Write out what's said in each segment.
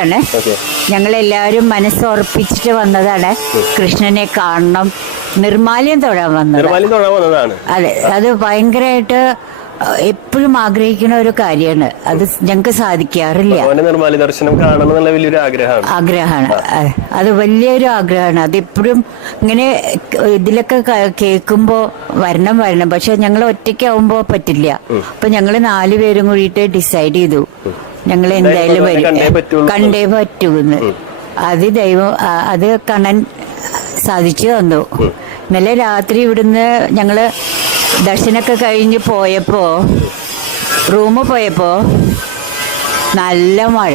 ആണ് ഞങ്ങൾ ഞങ്ങളെല്ലാവരും മനസ്സുറപ്പിച്ചിട്ട് വന്നതാണ്. കൃഷ്ണനെ കാണണം. നിർമാല്യം തൊഴാൻ വന്നത് അതെ. അത് ഭയങ്കരമായിട്ട് എപ്പോഴും ആഗ്രഹിക്കുന്ന ഒരു കാര്യമാണ്. അത് ഞങ്ങൾക്ക് സാധിക്കാറില്ല. നിർമ്മാല്യ ദർശനം കാണണം എന്നുള്ള വലിയൊരു ആഗ്രഹമാണ്. ആഗ്രഹമാണ്. അതെ. വലിയൊരു ആഗ്രഹമാണ്. അതെപ്പോഴും ഇങ്ങനെ ഇതിലൊക്കെ കേൾക്കുമ്പോ വരണം വരണം. പക്ഷെ ഞങ്ങൾ ഒറ്റയ്ക്കാവുമ്പോ പറ്റില്ല. അപ്പൊ ഞങ്ങൾ നാല് പേരും കൂടിയിട്ട് ഡിസൈഡ് ചെയ്തു. ഞങ്ങൾ എന്തായാലും വരും. കണ്ടേ പറ്റൂന്ന്. അത് ദൈവം അത് കാണാൻ സാധിച്ചു തന്നു. ഇന്നലെ രാത്രി ഇവിടുന്ന് ഞങ്ങൾ ദർശനമൊക്കെ കഴിഞ്ഞ് പോയപ്പോ റൂമ് പോയപ്പോ നല്ല മഴ.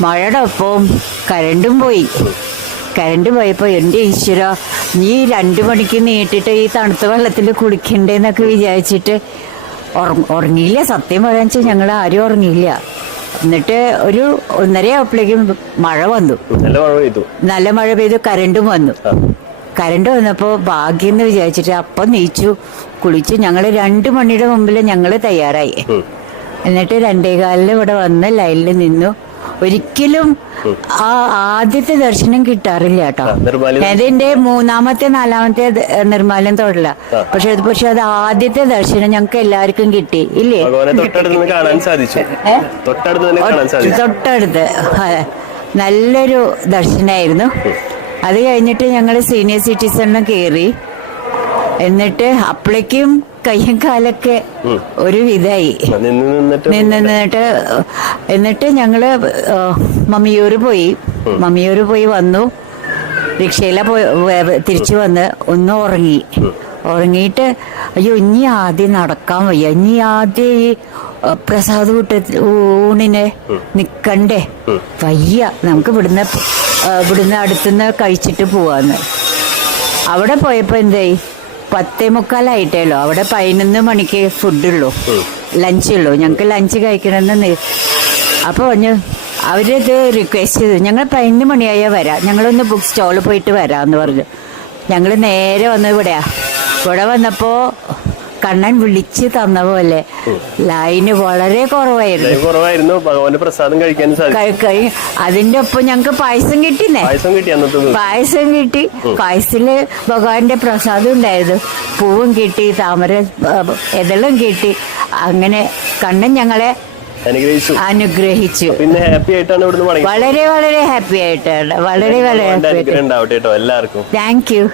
മഴയുടെ ഒപ്പം കരണ്ടും പോയി. കരണ്ട് പോയപ്പോ എന്റെ ഈശ്വര നീ രണ്ടു മണിക്ക് നീട്ടിട്ട് ഈ തണുത്ത വെള്ളത്തിൽ കുളിക്കണ്ടേന്നൊക്കെ വിചാരിച്ചിട്ട് ഉറങ്ങിയില്ല. സത്യം പറയാൻ വെച്ചാൽ ഞങ്ങൾ ആരും ഉറങ്ങിയില്ല. എന്നിട്ട് ഒരു ഒന്നര ആയപ്പോഴേക്കും മഴ വന്നു. നല്ല മഴ പെയ്തു. നല്ല മഴ പെയ്തു. കരണ്ടും വന്നു. കരണ്ട് വന്നപ്പോ ഭാഗ്യം എന്ന് വിചാരിച്ചിട്ട് അപ്പം നീച്ചു. കുളിച്ചു ഞങ്ങൾ രണ്ടു മണിയുടെ മുമ്പിൽ ഞങ്ങൾ തയ്യാറായി. എന്നിട്ട് രണ്ടേകാലിന് ഇവിടെ വന്ന് ലൈനിൽ നിന്നു. ഒരിക്കലും ആ ആദ്യത്തെ ദർശനം കിട്ടാറില്ല കേട്ടോ. അതിന്റെ മൂന്നാമത്തെ നാലാമത്തെ നിർമ്മാലം തൊഴില പക്ഷെ അത് പക്ഷെ അത് ആദ്യത്തെ ദർശനം ഞങ്ങൾക്ക് എല്ലാവർക്കും കിട്ടി. ഇല്ലേ? തൊട്ടടുത്ത് നല്ലൊരു ദർശനമായിരുന്നു അത് കഴിഞ്ഞിട്ട് ഞങ്ങൾ സീനിയർ സിറ്റിസണിന് കയറി എന്നിട്ട് അപ്പളേക്കും കയ്യും കാലൊക്കെ ഒരു വിധായി. നിന്ന് നിന്നിട്ട് എന്നിട്ട് ഞങ്ങൾ മമ്മിയൂര് പോയി. മമ്മിയൂര് പോയി വന്നു. റിക്ഷയില പോയി തിരിച്ചു വന്ന് ഒന്ന് ഉറങ്ങി. ഉറങ്ങിയിട്ട് അയ്യോ ഇനി ആദ്യം നടക്കാൻ വയ്യ. ഇനി ആദ്യം ഈ പ്രസാദ് കൂട്ട ഊണിനെ നിക്കണ്ടേ? വയ്യ. നമുക്ക് ഇവിടുന്ന് ഇവിടുന്ന് അടുത്തുനിന്ന് കഴിച്ചിട്ട് പോവാന്ന്. അവിടെ പോയപ്പോ എന്തായി? പത്തേ മുക്കാലായിട്ടേലോ അവിടെ പതിനൊന്ന് മണിക്ക് ഫുഡുള്ളൂ. ലഞ്ചുള്ളൂ. ഞങ്ങൾക്ക് ലഞ്ച് കഴിക്കണമെന്ന് അപ്പോൾ അപ്പൊ പറഞ്ഞു അവരത് റിക്വസ്റ്റ് ചെയ്തു. ഞങ്ങൾ പതിനൊന്ന് മണിയായാൽ വരാം. ഞങ്ങളൊന്ന് ബുക്ക് സ്റ്റോളിൽ പോയിട്ട് വരാമെന്ന് പറഞ്ഞു. ഞങ്ങൾ നേരെ വന്നത് ഇവിടെയാ. ഇവിടെ വന്നപ്പോ കണ്ണൻ വിളിച്ച് തന്ന പോലെ. ലൈന് വളരെ കുറവായിരുന്നു. കുറവായിരുന്നു. ഭഗവാന്റെ പ്രസാദം കഴിക്കാൻ കഴി- അതിന്റെ ഒപ്പം ഞങ്ങൾക്ക് പായസം കിട്ടിന്നേ പായസം കിട്ടി അന്നത്തെ ദിവസം. പായസം കിട്ടി. പായസത്തിൽ ഭഗവാന്റെ പ്രസാദം ഉണ്ടായിരുന്നു. പൂവും കിട്ടി താമര ആ, എതെല്ലാം കിട്ടി. അങ്ങനെ കണ്ണൻ ഞങ്ങളെ അനുഗ്രഹിച്ചു. അനുഗ്രഹിച്ചു. പിന്നെ ഹാപ്പി ആയിട്ടാണ് ഇവിടുന്ന് മടങ്ങി വളരെ വളരെ ഹാപ്പി ആയിട്ടാണ്. വളരെ വളരെ ഭഗവാന്റെ ഹാപ്പി അനുഗ്രഹം ഉണ്ടാവട്ടെ കേട്ടോ എല്ലാവർക്കും. Thank you.